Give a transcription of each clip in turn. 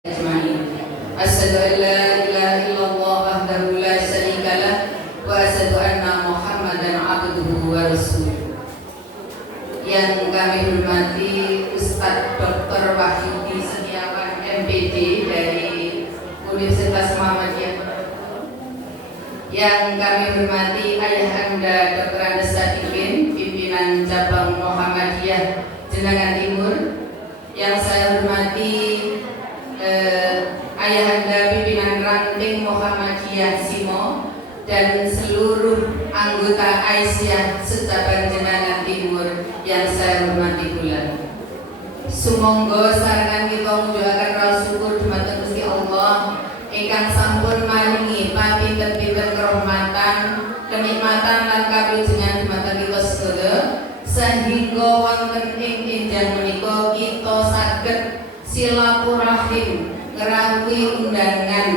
Ajma'in. Asyhadu an la ilaha illallah wahdahu la syarika lah wa asyhadu anna Muhammadan abduhu wa rasuluh. Yang kami hormati Ustadz Dr. Wahyudi Setiawan MPD dari Universitas Muhammadiyah. Yang kami hormati Ayahanda Dr. Andes Sadikin, pimpinan cabang Muhammadiyah Jenangan Timur. Yang saya hormati Ayahanda pimpinan ranting Muhammadiyah Simo dan seluruh anggota Aisyah secabang Jenangan Timur yang saya hormati pula. Sumangga sarangan kita mujudaken rasa syukur dumateng Gusti Allah ingkang sampun maringi pinten-pinten kerahmatan, kenikmatan lan kawilujengan dumateng kita sedaya sehingga wonten ing enjang menika kita saged silaturahim ngerawuhi undangan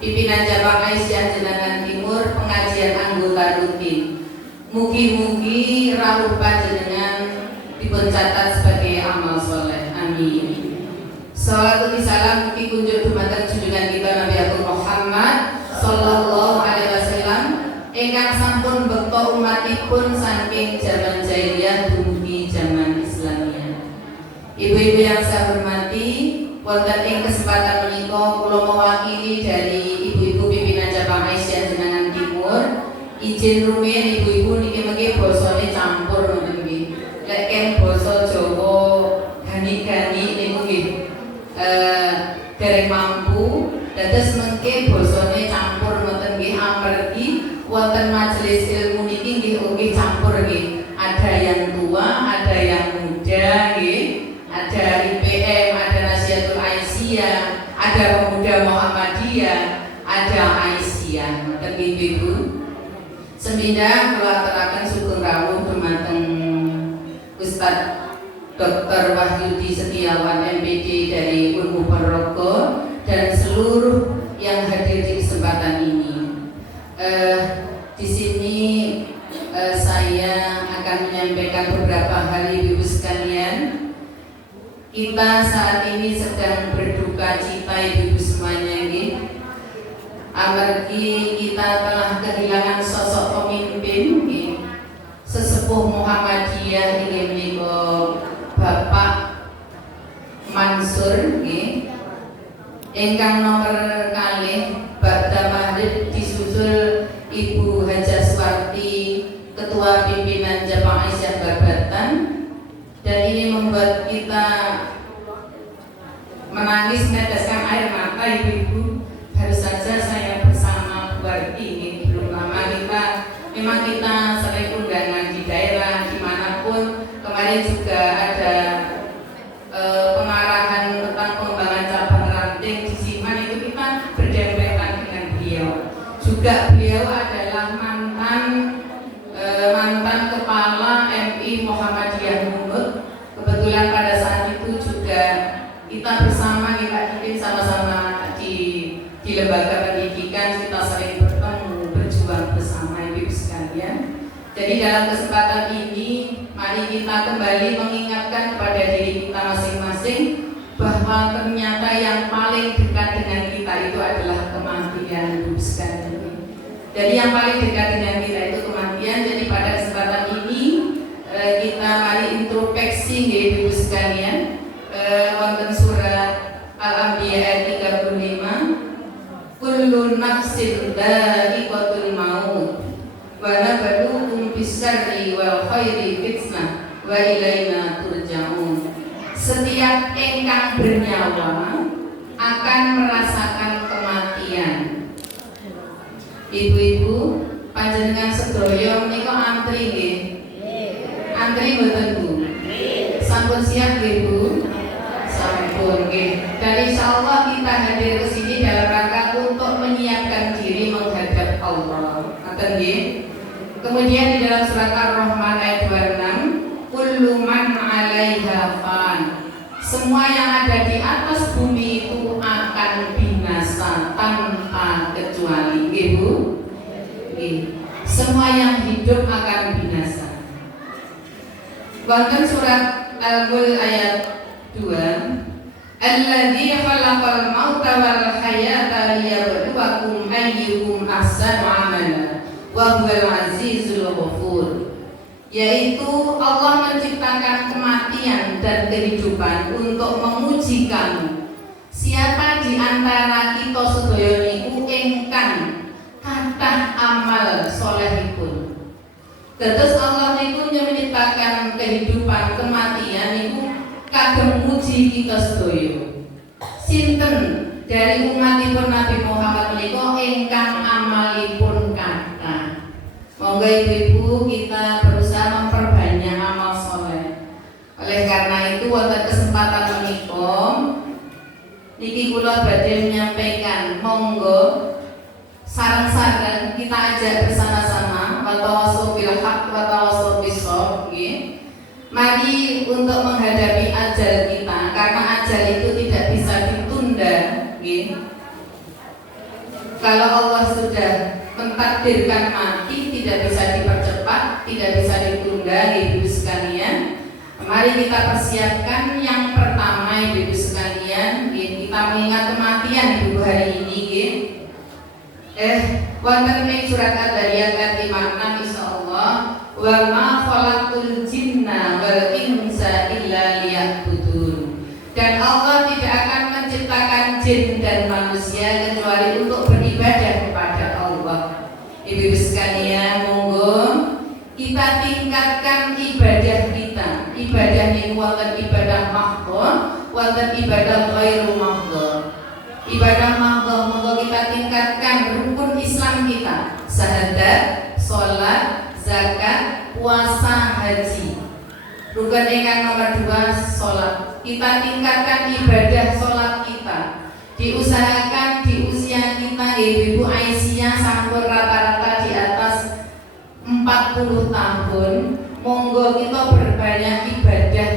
pimpinan cabang Aisyah Jenangan Timur pengajian anggota rutin. Mugi-mugi rawuh panjenengan dipun catat sebagai amal soleh. Amin. Shalawatun salam mugi kunjuk dumateng junjungan kita Nabi Agung Muhammad sallallahu alaihi wasallam ingkang sampun bekta umatipun saking zaman jahiliyah dumugi zaman Islamiyah. Ibu-ibu yang saya hormati, wonten ing kesempatan menika kula mewakili dari ibu-ibu pimpinan cabang Aisyah Jenangan Timur, izin rumiyin ibu-ibu niki mengki basane campur ngoten nggih. Lek ken basa Jawa gani-gani niku nggih dereng mampu, dados mengki basane campur ngoten nggih amargi wonten majelis ilmu niki nggih campur nggih. Ada yang tua, ada yang muda nggih. Ada IPM, ada Nasihatul Aisyah, ada Pemuda Muhammadiyah, ada Aisyah. Begitu Ibu. Semindah kula aturaken sugeng rawuh dumateng Ustadz Dr. Wahyudi Setiawan MPD dari Unmu Purworejo dan seluruh yang hadir di kesempatan ini. Di sini saya akan menyampaikan beberapa hal Ibu sekalian. Kita saat ini sedang berduka cita ibu-ibu semuanya ini. Amargi kita telah kehilangan sosok pemimpin ini. Sesepuh Muhammadiyah ini menika Bapak Mansur ini. Ingkang nomor kalih Ba'da Maghrib disusul Ibu Hajah Suwarti, Ketua Pimpinan Cabang Aisyah Babatan. Dan ini membuat kita menangis meneteskan air mata ibu-ibu. Baru saja saya bersama Buarti ini belum lama memang kita sering undangan di daerah dimanapun. Kemarin juga ada pengarahan tentang pengembangan cabang ranting di Siman, itu kita berdempetan dengan beliau. Juga beliau adalah mantan kepala MI Muhammadiyah Numut. Kebetulan pada saat itu juga kita bersama kita sama-sama di lembaga pendidikan, kita sering bertemu berjuang bersama ibu sekalian. Jadi dalam kesempatan ini mari kita kembali mengingatkan kepada diri kita masing-masing bahwa ternyata yang paling dekat dengan kita itu adalah kematian ibu sekalian. Jadi yang paling dekat dengan kita itu kematian. Jadi pada kesempatan ini kita mari introspeksi ibu sekalian. Wonten surat Al-Anbiya ayat 35, kullu nafsin dha'iqatul maut wa nabluukum bis-syarri wal khairi fitnah wa ilaina turja'un. Setiap engkang bernyawa akan merasakan kematian. Ibu-ibu panjenengan sedaya menika antri nggih. Antri mboten Bu? Sampun siap nggih Bu? Sampun nggih. Dan insyaallah kita hadir ke sini dalam rangka untuk menyiapkan diri menghadap Allah. Ngoten nggih. Kemudian di dalam surat Ar-Rahman ayat 26, kullu man 'alaiha fan. Semua yang ada di atas bumi itu akan binasa tanpa kecuali. Nggih Bu? Nggih. Semua yang hidup akan binasa. Wonten surat Al-Mulk ayat 2, alladzi khalaqal mauta wal hayata liyabluwakum ayyukum ahsanu amala wa huwal azizul ghafur. Yaitu Allah menciptakan kematian dan kehidupan untuk menguji kamu. Siapa di antara kita sedaya niku ingkang kathah amal salehipun. Terus Allah niku menciptakan kehidupan kematian niku kagem nguji kita sedaya. Sinten dari umatipun Nabi Muhammad menika ingkang amalipun kathah. Monggo ibu-ibu kita berusaha memperbanyak amal soleh. Oleh karena itu wonten kesempatan menika niki kula badhe menyampaikan monggo saran-saran kita ajak bersama-sama watawasau bil haq watawasau bis sabr nggih. Mari untuk menghadapi ajal kita karena ajal itu tidak bisa ditunda nggih. Kalau Allah sudah mentakdirkan mati tidak bisa dipercepat, tidak bisa ditunda ibu sekalian. Mari kita persiapkan yang pertama ibu sekalian, kita mengingat kematian ibu hari ini wonten ing surat Al-Dariyat ayat 56 insyaallah wa ma khalaqul jinna wal insa illa liya'budun. Dan Allah tidak akan menciptakan jin dan manusia kecuali untuk beribadah kepada Allah. Ibu-ibu sekalian, monggo kita tingkatkan ibadah kita. Ibadah niku wonten ibadah mahdhah, wonten ibadah ghairu mahdhah. Ibadah mahdhah monggo kita tingkatkan rukun Islam kita, syahadat, salat, zakat, puasa, haji. Rukun ingkang nomor 2 salat. Kita tingkatkan ibadah salat kita. Diusahakan di usia kita ibu Aisyah sampun rata-rata di atas 40 tahun. Monggo kita berbanyak ibadah.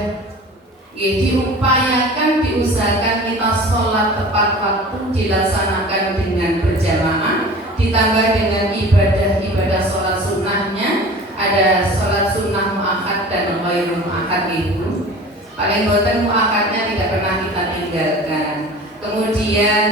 Diupayakan, diusahakan kita sholat tepat waktu, dilaksanakan dengan berjamaah, ditambah dengan ibadah sholat sunnahnya. Ada sholat sunnah mu'akkad dan ghairu mu'akkad ibu. Paling boten mu'akkadnya tidak pernah kita tinggalkan. Kemudian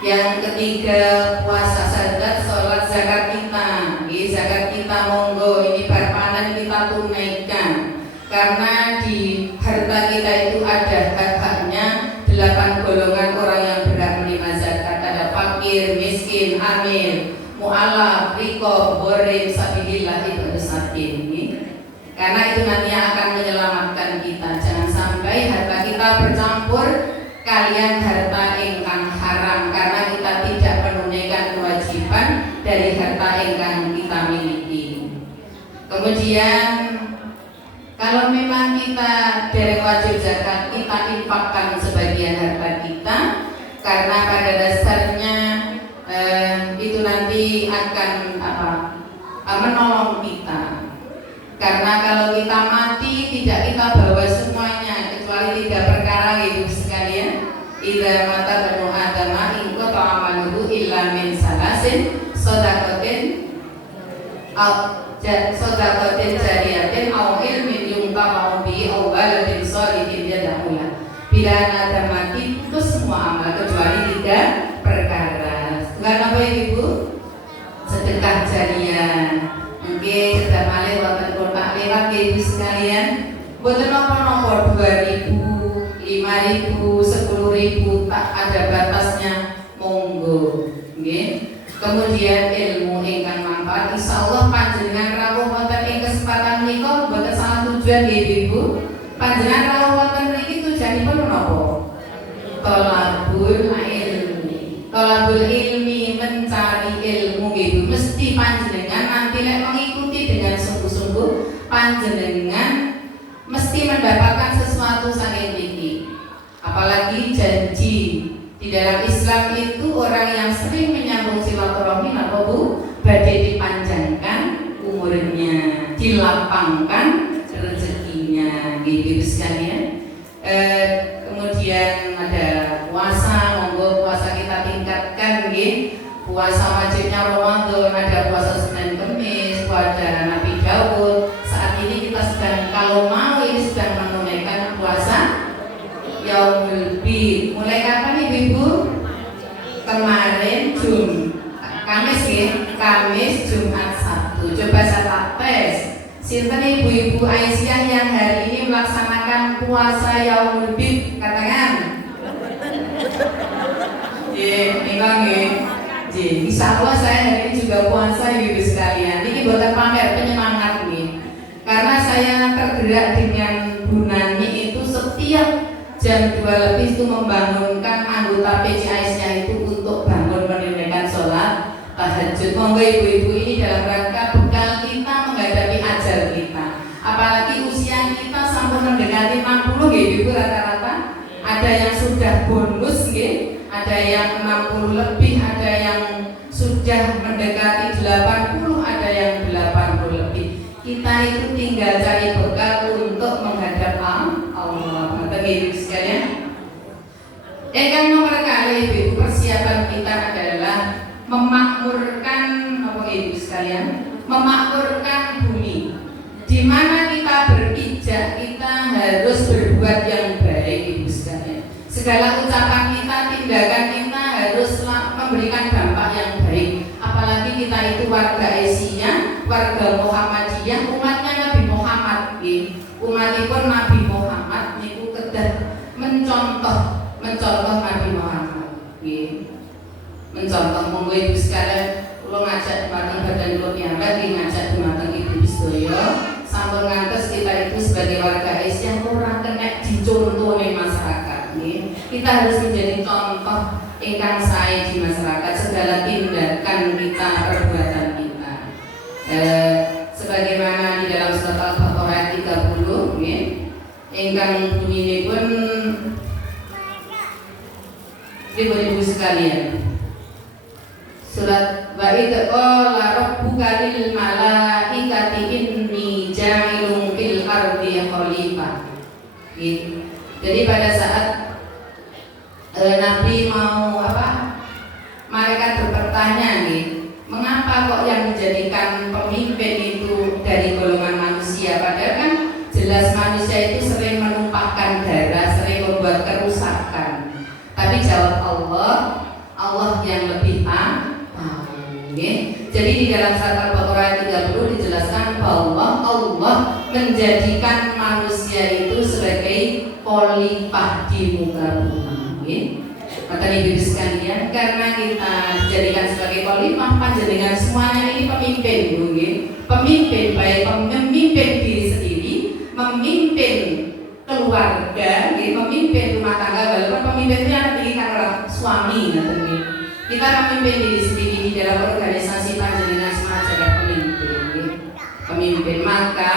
yang ketiga puasa, zakat, sholat, zakat kita. Zakat kita monggo ini barpanan kita tunaikan. Karena di harta kita itu ada hak-haknya 8 golongan orang yang berhak menerima zakat. Ada fakir, miskin, amil, mu'alaf, riqab, gharim, sabilillah, ibnu sabil. Karena itu nantinya akan menyelamatkan kita. Jangan sampai harta kita bercampur kalian harta ingkang haram karena kita tidak menunaikan kewajiban dari harta ingkang kita miliki. Kemudian kalau memang kita dari wajib zakat, kita infakkan sebagian harta kita karena pada dasarnya itu nanti akan menolong kita. Karena kalau kita mati tidak kita bawa semuanya kecuali 3 perkara ibu sekalian. Idza mata banu adama in qata amaluhu illa min salasin shadaqatin jariyatin aw ilmin yuntafa'u bihi aw waladin shalihin yad'u lahu. Bila ada mati itu semua amal kecuali 3 perkara. Enggak apa ibu? Sedekah jariyah. Mungkin sudah malih wonten kotak lewat ibu sekalian. Boten napa-napa 2.000, 5.000, 10.000 tak ada batasnya, monggo. Nggih. Kemudian ilmu ingkang manfaat insyaallah panjenengan rawuh wonten ing kesempatan menika boten salah tujuan nggih Ibu. Panjenengan rawuh wonten mriki tujuanipun menapa? Thalabul ilmi. Thalabul ilmi mencari ilmu Ibu. Mesti panjenengan nanti nek mengikuti dengan sungguh-sungguh panjenengan mesti mendapatkan sesuatu saking tinggi. Apalagi janji di dalam Islam itu orang yang sering menyambung silaturahmi apa Bu? Badai dipanjangkan umurnya, dilapangkan rezekinya, gitu sekalian. Kemudian ada puasa, monggo puasa kita tingkatkan, gitu. Puasa wajibnya Ramadan, ada puasa Senin Kamis, puasa Nabi Daud. Saat ini kita sedang, kalau mau ini sedang menunaikan puasa Yaumul Bid. Mulai kapan kemarin Kamis ya, Kamis, Jumat, Sabtu. Coba saya tes. Sinten ibu-ibu Aisyah yang hari ini melaksanakan puasa Yaumul Bid? Katakan. Nikah nggih. Insyaallah saya hari ini juga puasa ibu sekalian. Ini buatan pamer penyemangat nih. Karena saya tergerak dengan Bu Nani itu setiap jam 2 lebih itu membangunkan anggota PJ Aisyah itu untuk bangun menunaikan sholat tahajud. Monggo ibu-ibu ini dalam rangka bekal kita menghadapi ajal kita. Apalagi usia kita sampai mendekati 60 nggih ibu rata-rata. Ada yang sudah bonus nggih, ada yang 60 lebih, ada yang sudah mendekati 80, ada yang 80 lebih. Kita itu tinggal cari bekal untuk menghadap Allah. Ibu sekalian, yang nomor kali ibu persiapan kita adalah memakmurkan apa ibu sekalian, memakmurkan bumi. Di mana kita berpijak, kita harus berbuat yang baik ibu sekalian. Segala ucapan kita, tindakan kita harus memberikan dampak yang baik. Apalagi kita itu warga Aisyah, warga Muhammadiyah, umatnya Nabi Muhammad. Umatipun Nabi Muhammad niku kedah mencontoh Nabi Muhammad. Mencontoh monggo ibu sekalian, kula ngajak dumateng badan kula piyambak, ngajak dumateng ibu sedaya, sampun ngantos kita itu sebagai warga Aisyah ora kena dicontoh ning masyarakat. Kita harus menjadi contoh ingkang sae di masyarakat, segala tindakan kita, perbuatan kita. Sebagaimana di dalam surat Al-Baqarah 30 ingkang bunyiipun ibu-ibu sekalian, surat wa idza qala rabbuka lil malaikati inni ja'ilun fil ardi khalifah. Jadi pada saat Nabi mau malaikat bertanya mengapa kok yang menjadikan pemimpin itu dari golongan manusia? Padahal kan jelas manusia itu sering menumpahkan darah, sering membuat kerusakan. Tapi jawab Allah yang lebih tahu. Jadi di dalam surat Al-Baqarah 30 dijelaskan bahwa Allah menjadikan manusia itu sebagai khalifah di muka bumi. Maka ibu sekalian, karena kita dijadikan sebagai khalifah, panjenengan semuanya ini pemimpin, pemimpin baik pemimpin diri sendiri, memimpin keluarga, memimpin rumah tangga, walaupun pemimpin itu yang tinggi karena suami, kita memimpin diri sendiri di dalam organisasi panjenengan semua adalah pemimpin. Maka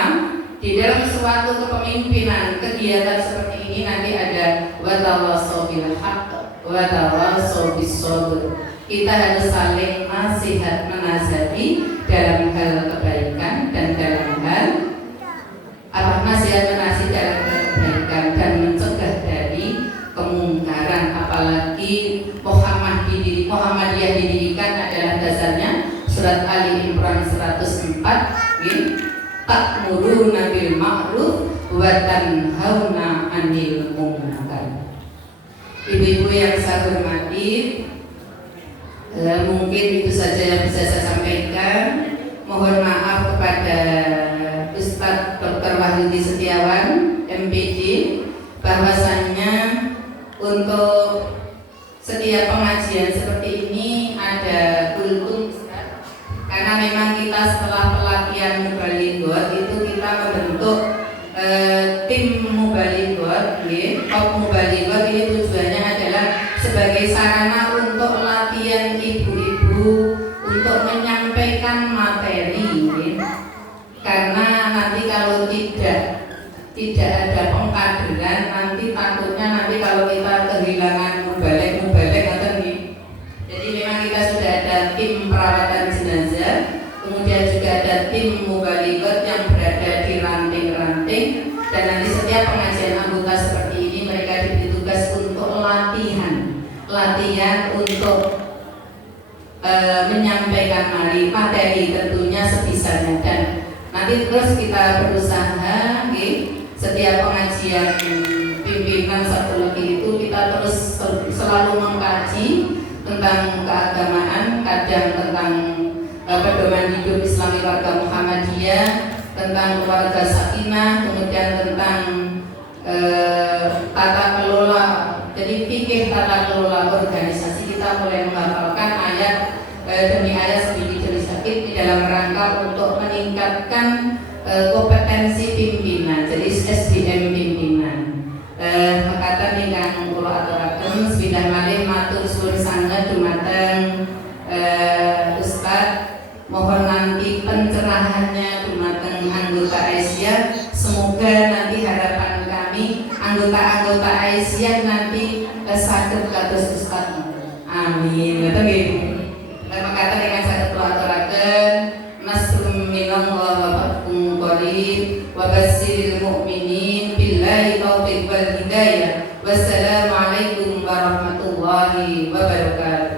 di dalam suatu kepemimpinan kegiatan seperti ini nanti ada watawasau bil haqq watawasau bis sabr. Kita harus saling nasihat menasihati dalam hal kebaikan dan dalam hal nasihat menasihati dalam hal kebaikan dan mencegah dari kemungkaran. Apalagi Muhammadiyah didirikan adalah dasarnya surat Ali Imran 104 ta'muruna bil ma'ruf wa tanhauna 'anil munkar. Ibu-ibu yang saya hormati, mungkin itu saja yang bisa saya sampaikan. Mohon maaf kepada Ustadz Dr. Wahyudi Setiawan MPD, bahwasannya untuk setiap pengajian seperti ini ada kultum, karena memang kita setelah pelatihan Mubalighot itu kita membentuk tim Mubalighot. Top Mubalighot ini tujuannya adalah sebagai sarana untuk latihan ibu-ibu untuk menyampaikan materi, karena nanti kalau tidak ada pengkaderan, nanti takutnya nanti kalau kita kehilangan mubalek atau jadi memang kita sudah ada tim perawatan jenazah, kemudian juga ada tim Mubalighot yang berada di ranting-ranting, dan nanti setiap pengajian anggota seperti ini mereka diberi tugas untuk latihan untuk menyampaikan materi tentunya sebisanya, dan nanti terus kita berusaha setiap pengajian pimpinan satu lagi itu kita terus selalu mengkaji tentang keagamaan, kadang tentang pedoman hidup Islami warga Muhammadiyah, tentang keluarga sakinah, kemudian tentang tata kelola. Jadi fikih tata kelola organisasi, kita mulai menghafalkan ayat demi ayat sedikit demi sedikit di dalam rangka untuk meningkatkan kompetensi pimpinan, jadi SDM pimpinan. Makatan ingkang kula aturaken sepidah malih matur suwun sanget dumateng Ustaz, mohon nanti pencerahannya dumateng anggota Aisyah. Semoga nanti harapan kami anggota-anggota Aisyah nanti saged kados Ustaz. Amin. Ngoten nggih. Makatan ingkang saged kula aturaken nasrum minallah wa fathun qarib wa basyiril mu'minin billahi taufiq wal hidayah. Wassalamualaikum warahmatullahi wabarakatuh.